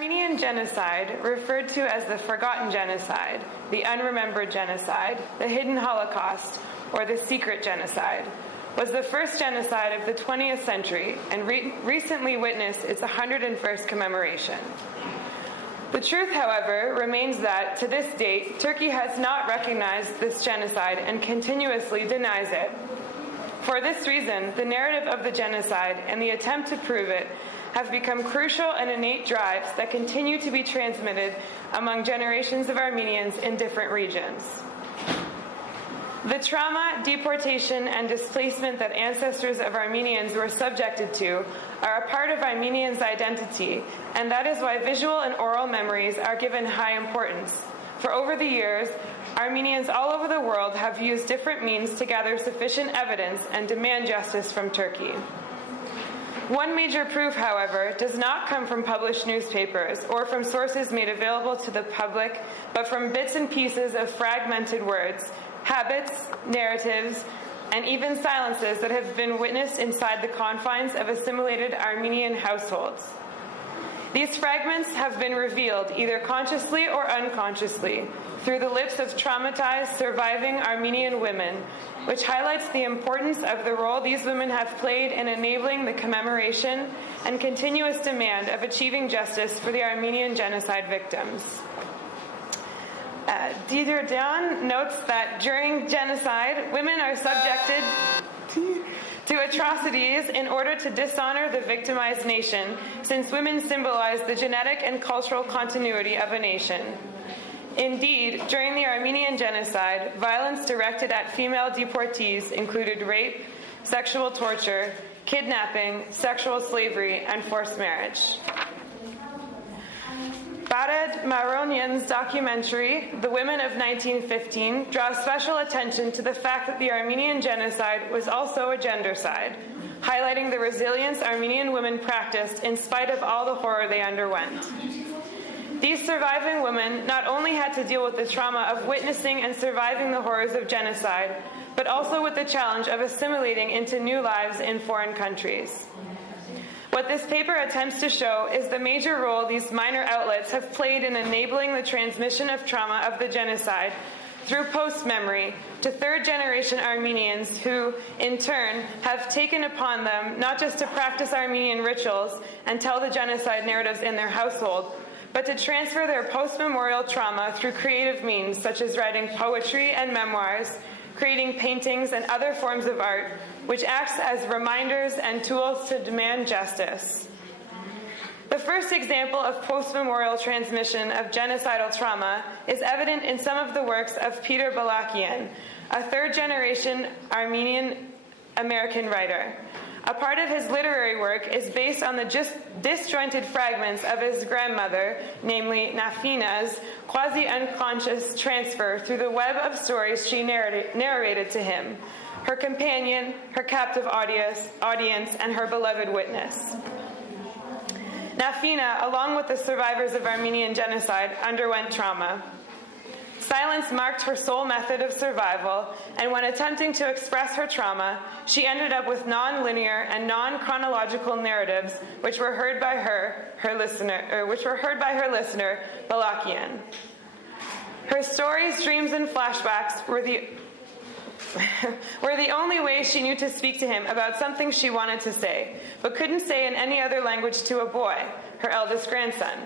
Armenian genocide, referred to as the forgotten genocide, the unremembered genocide, the hidden Holocaust, or the secret genocide, was the first genocide of the 20th century and recently witnessed its 101st commemoration. The truth, however, remains that, to this date, Turkey has not recognized this genocide and continuously denies it. For this reason, the narrative of the genocide and the attempt to prove it have become crucial and innate drives that continue to be transmitted among generations of Armenians in different regions. The trauma, deportation, and displacement that ancestors of Armenians were subjected to are a part of Armenians' identity, and that is why visual and oral memories are given high importance. For over the years, Armenians all over the world have used different means to gather sufficient evidence and demand justice from Turkey. One major proof, however, does not come from published newspapers or from sources made available to the public, but from bits and pieces of fragmented words, habits, narratives, and even silences that have been witnessed inside the confines of assimilated Armenian households. These fragments have been revealed, either consciously or unconsciously, through the lips of traumatized, surviving Armenian women, which highlights the importance of the role these women have played in enabling the commemoration and continuous demand of achieving justice for the Armenian genocide victims. Dieter Dahn notes that during genocide, women are subjected to atrocities in order to dishonor the victimized nation, since women symbolize the genetic and cultural continuity of a nation. Indeed, during the Armenian genocide, violence directed at female deportees included rape, sexual torture, kidnapping, sexual slavery, and forced marriage. Bared Maronian's documentary, The Women of 1915, draws special attention to the fact that the Armenian genocide was also a gendercide, highlighting the resilience Armenian women practiced in spite of all the horror they underwent. These surviving women not only had to deal with the trauma of witnessing and surviving the horrors of genocide, but also with the challenge of assimilating into new lives in foreign countries. What this paper attempts to show is the major role these minor outlets have played in enabling the transmission of trauma of the genocide through post-memory to third-generation Armenians who, in turn, have taken upon them not just to practice Armenian rituals and tell the genocide narratives in their household, but to transfer their post-memorial trauma through creative means such as writing poetry and memoirs, creating paintings and other forms of art, which acts as reminders and tools to demand justice. The first example of post-memorial transmission of genocidal trauma is evident in some of the works of Peter Balakian, a third-generation Armenian-American writer. A part of his literary work is based on the disjointed fragments of his grandmother, namely Nafina's quasi-unconscious transfer through the web of stories she narrated to him, her companion, her captive audience, and her beloved witness. Nafina, along with the survivors of Armenian genocide, underwent trauma. Silence marked her sole method of survival, and when attempting to express her trauma, she ended up with non-linear and non-chronological narratives, which were heard by her listener, Balakian. Her stories, dreams, and flashbacks were the only way she knew to speak to him about something she wanted to say, but couldn't say in any other language to a boy, her eldest grandson.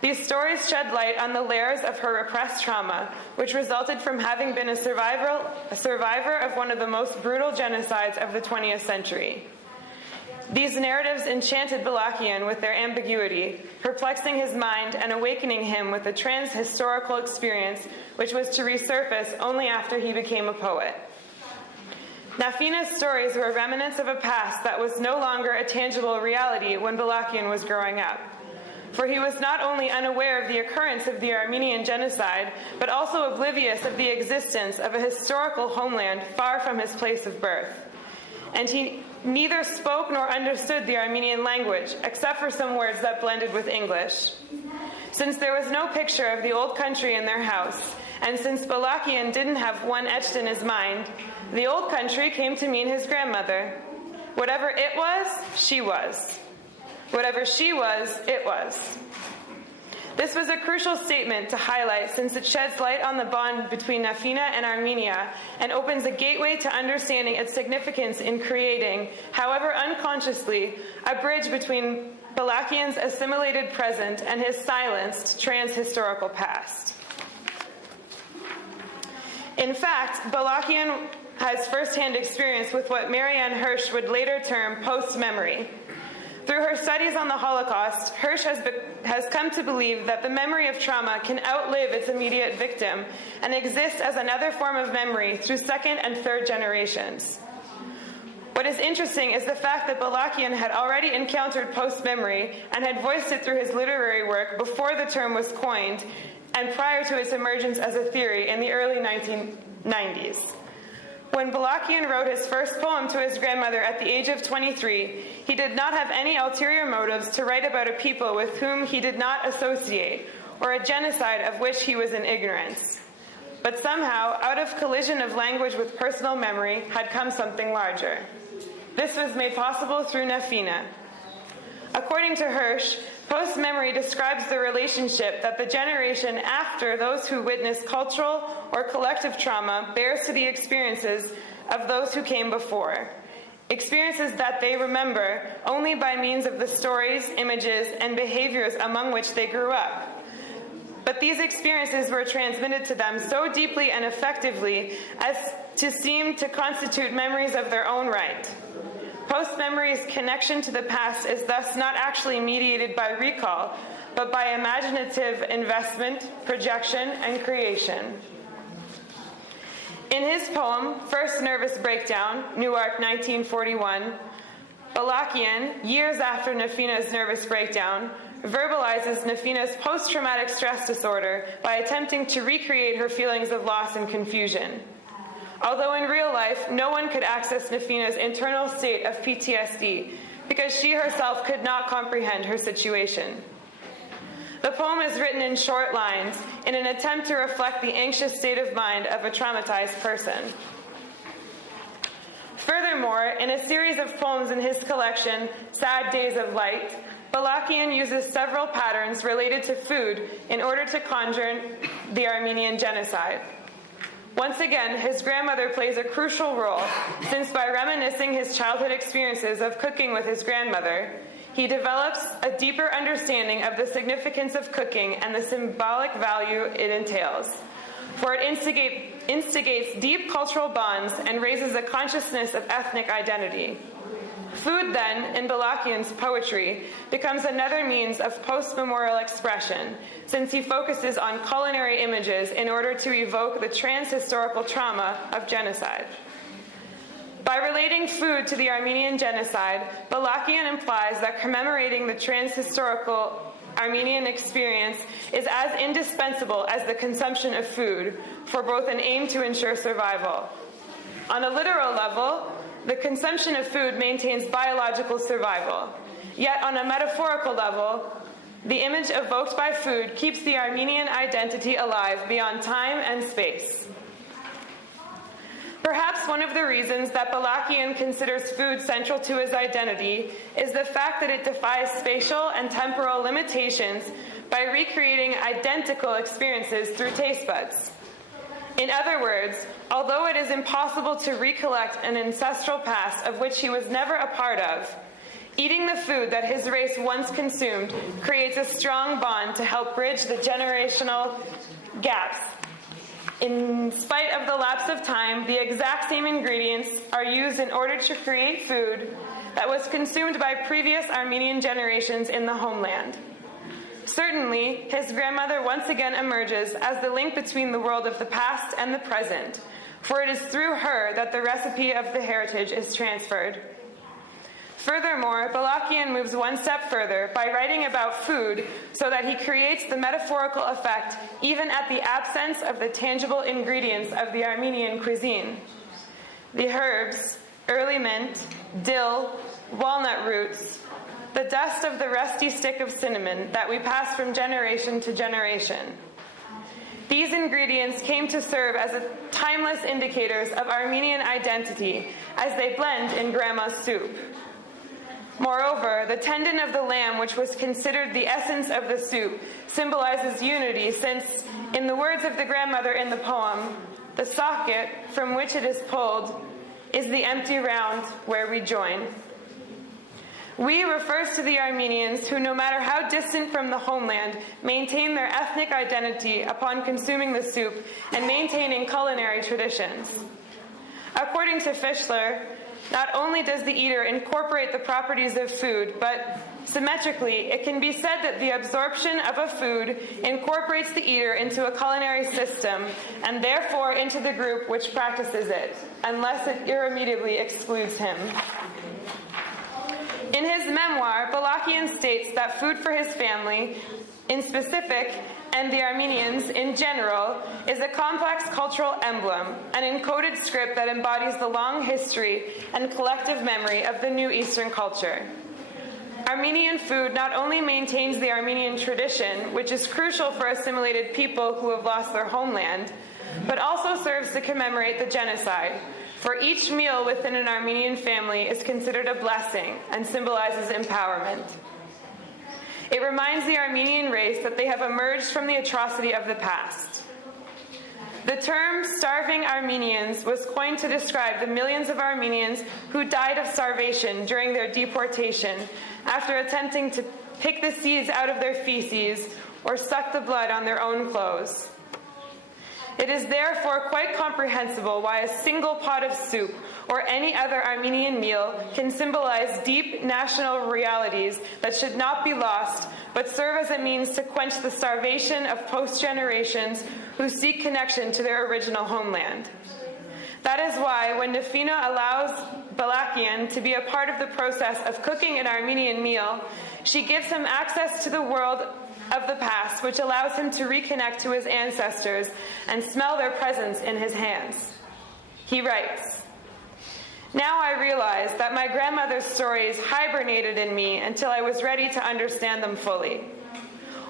These stories shed light on the layers of her repressed trauma, which resulted from having been a survivor of one of the most brutal genocides of the 20th century. These narratives enchanted Balakian with their ambiguity, perplexing his mind and awakening him with a trans-historical experience which was to resurface only after he became a poet. Nafina's stories were remnants of a past that was no longer a tangible reality when Balakian was growing up. For he was not only unaware of the occurrence of the Armenian genocide, but also oblivious of the existence of a historical homeland far from his place of birth. And he neither spoke nor understood the Armenian language, except for some words that blended with English. Since there was no picture of the old country in their house, and since Balakian didn't have one etched in his mind, the old country came to mean his grandmother. Whatever it was, she was. Whatever she was, it was. This was a crucial statement to highlight since it sheds light on the bond between Nafina and Armenia and opens a gateway to understanding its significance in creating, however unconsciously, a bridge between Balakian's assimilated present and his silenced trans-historical past. In fact, Balakian has first-hand experience with what Marianne Hirsch would later term post-memory. Through her studies on the Holocaust, Hirsch has come to believe that the memory of trauma can outlive its immediate victim and exist as another form of memory through second and third generations. What is interesting is the fact that Balakian had already encountered post-memory and had voiced it through his literary work before the term was coined and prior to its emergence as a theory in the early 1990s. When Balakian wrote his first poem to his grandmother at the age of 23, he did not have any ulterior motives to write about a people with whom he did not associate, or a genocide of which he was in ignorance. But somehow, out of collision of language with personal memory, had come something larger. This was made possible through Nafina. According to Hirsch, post-memory describes the relationship that the generation after those who witness cultural or collective trauma bears to the experiences of those who came before, experiences that they remember only by means of the stories, images, and behaviors among which they grew up. But these experiences were transmitted to them so deeply and effectively as to seem to constitute memories of their own right. Post-memory's connection to the past is thus not actually mediated by recall, but by imaginative investment, projection, and creation. In his poem, First Nervous Breakdown, Newark, 1941, Balakian, years after Nafina's nervous breakdown, verbalizes Nafina's post-traumatic stress disorder by attempting to recreate her feelings of loss and confusion. Although in real life, no one could access Nafina's internal state of PTSD because she herself could not comprehend her situation. The poem is written in short lines in an attempt to reflect the anxious state of mind of a traumatized person. Furthermore, in a series of poems in his collection, Sad Days of Light, Balakian uses several patterns related to food in order to conjure the Armenian genocide. Once again, his grandmother plays a crucial role, since by reminiscing his childhood experiences of cooking with his grandmother, he develops a deeper understanding of the significance of cooking and the symbolic value it entails. For it instigates deep cultural bonds and raises a consciousness of ethnic identity. Food, then, in Balakian's poetry, becomes another means of post-memorial expression, since he focuses on culinary images in order to evoke the trans-historical trauma of genocide. By relating food to the Armenian genocide, Balakian implies that commemorating the trans-historical Armenian experience is as indispensable as the consumption of food, for both an aim to ensure survival. On a literal level, the consumption of food maintains biological survival. Yet on a metaphorical level, the image evoked by food keeps the Armenian identity alive beyond time and space. Perhaps one of the reasons that Balakian considers food central to his identity is the fact that it defies spatial and temporal limitations by recreating identical experiences through taste buds. In other words, although it is impossible to recollect an ancestral past of which he was never a part of, eating the food that his race once consumed creates a strong bond to help bridge the generational gaps. In spite of the lapse of time, the exact same ingredients are used in order to create food that was consumed by previous Armenian generations in the homeland. Certainly, his grandmother once again emerges as the link between the world of the past and the present, for it is through her that the recipe of the heritage is transferred. Furthermore, Balakian moves one step further by writing about food so that he creates the metaphorical effect even at the absence of the tangible ingredients of the Armenian cuisine. The herbs, early mint, dill, walnut roots, the dust of the rusty stick of cinnamon that we pass from generation to generation. These ingredients came to serve as timeless indicators of Armenian identity as they blend in grandma's soup. Moreover, the tendon of the lamb, which was considered the essence of the soup, symbolizes unity, since, in the words of the grandmother in the poem, the socket from which it is pulled is the empty round where we join. We refers to the Armenians who, no matter how distant from the homeland, maintain their ethnic identity upon consuming the soup and maintaining culinary traditions. According to Fischler, not only does the eater incorporate the properties of food, but symmetrically, it can be said that the absorption of a food incorporates the eater into a culinary system, and therefore into the group which practices it, unless it irremediably excludes him. In his memoir, Balakian states that food for his family, in specific, and the Armenians in general, is a complex cultural emblem, an encoded script that embodies the long history and collective memory of the New Eastern culture. Armenian food not only maintains the Armenian tradition, which is crucial for assimilated people who have lost their homeland, but also serves to commemorate the genocide, for each meal within an Armenian family is considered a blessing and symbolizes empowerment. It reminds the Armenian race that they have emerged from the atrocity of the past. The term starving Armenians was coined to describe the millions of Armenians who died of starvation during their deportation after attempting to pick the seeds out of their feces or suck the blood on their own clothes. It is therefore quite comprehensible why a single pot of soup or any other Armenian meal can symbolize deep national realities that should not be lost, but serve as a means to quench the starvation of post-generations who seek connection to their original homeland. That is why, when Nefina allows Balakian to be a part of the process of cooking an Armenian meal, she gives him access to the world of the past, which allows him to reconnect to his ancestors and smell their presence in his hands. He writes, "Now I realize that my grandmother's stories hibernated in me until I was ready to understand them fully.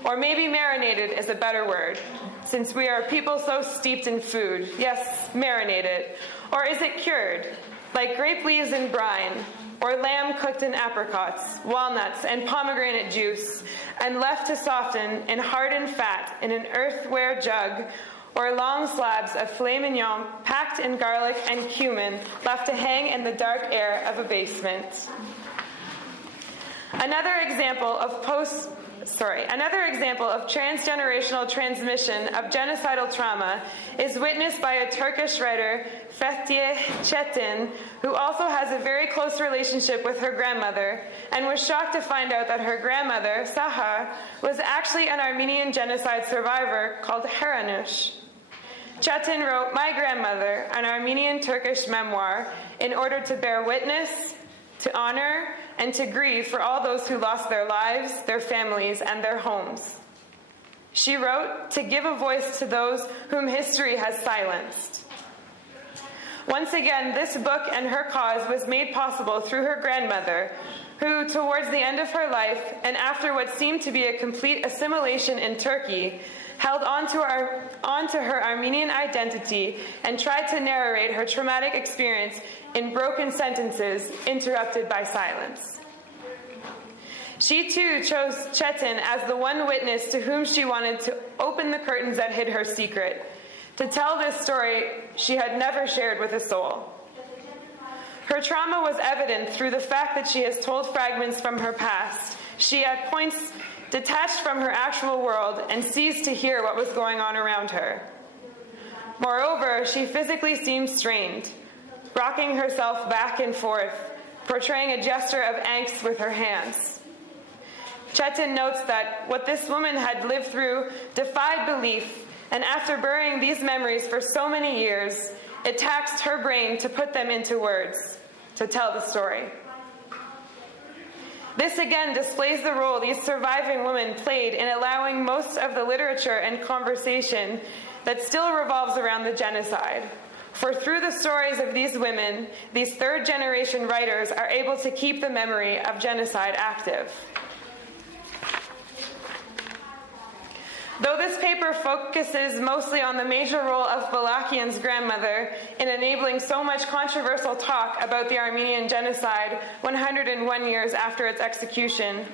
Or maybe marinated is a better word, since we are people so steeped in food. Yes, marinated. Or is it cured, like grape leaves in brine, or lamb cooked in apricots, walnuts, and pomegranate juice, and left to soften in hardened fat in an earthenware jug, or long slabs of filet mignon packed in garlic and cumin, left to hang in the dark air of a basement." Another example of transgenerational transmission of genocidal trauma is witnessed by a Turkish writer, Fethiye Çetin, who also has a very close relationship with her grandmother, and was shocked to find out that her grandmother, Sahar, was actually an Armenian genocide survivor called Haranush. Çetin wrote My Grandmother, an Armenian-Turkish memoir, in order to bear witness, to honor, and to grieve for all those who lost their lives, their families, and their homes. She wrote to give a voice to those whom history has silenced. Once again, this book and her cause was made possible through her grandmother, who, towards the end of her life, and after what seemed to be a complete assimilation in Turkey, held on to her Armenian identity and tried to narrate her traumatic experience in broken sentences interrupted by silence. She too chose Çetin as the one witness to whom she wanted to open the curtains that hid her secret, to tell this story she had never shared with a soul. Her trauma was evident through the fact that she has told fragments from her past. She at points detached from her actual world and ceased to hear what was going on around her. Moreover, she physically seemed strained, rocking herself back and forth, portraying a gesture of angst with her hands. Çetin notes that what this woman had lived through defied belief, and after burying these memories for so many years, it taxed her brain to put them into words, to tell the story. This again displays the role these surviving women played in allowing most of the literature and conversation that still revolves around the genocide. For through the stories of these women, these third-generation writers are able to keep the memory of genocide active. Though this paper focuses mostly on the major role of Balakian's grandmother in enabling so much controversial talk about the Armenian genocide 101 years after its execution,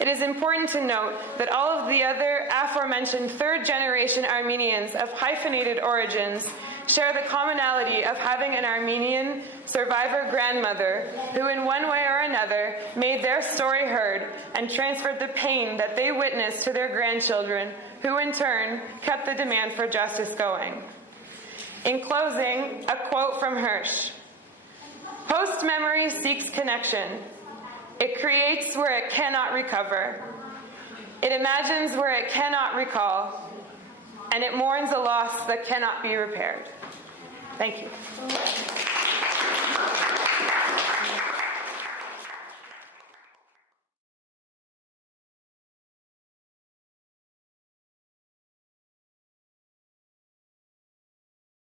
it is important to note that all of the other aforementioned third-generation Armenians of hyphenated origins share the commonality of having an Armenian survivor grandmother who in one way or another made their story heard and transferred the pain that they witnessed to their grandchildren, who in turn kept the demand for justice going. In closing, a quote from Hirsch. "Post-memory seeks connection. It creates where it cannot recover. It imagines where it cannot recall. And it mourns a loss that cannot be repaired." Thank you.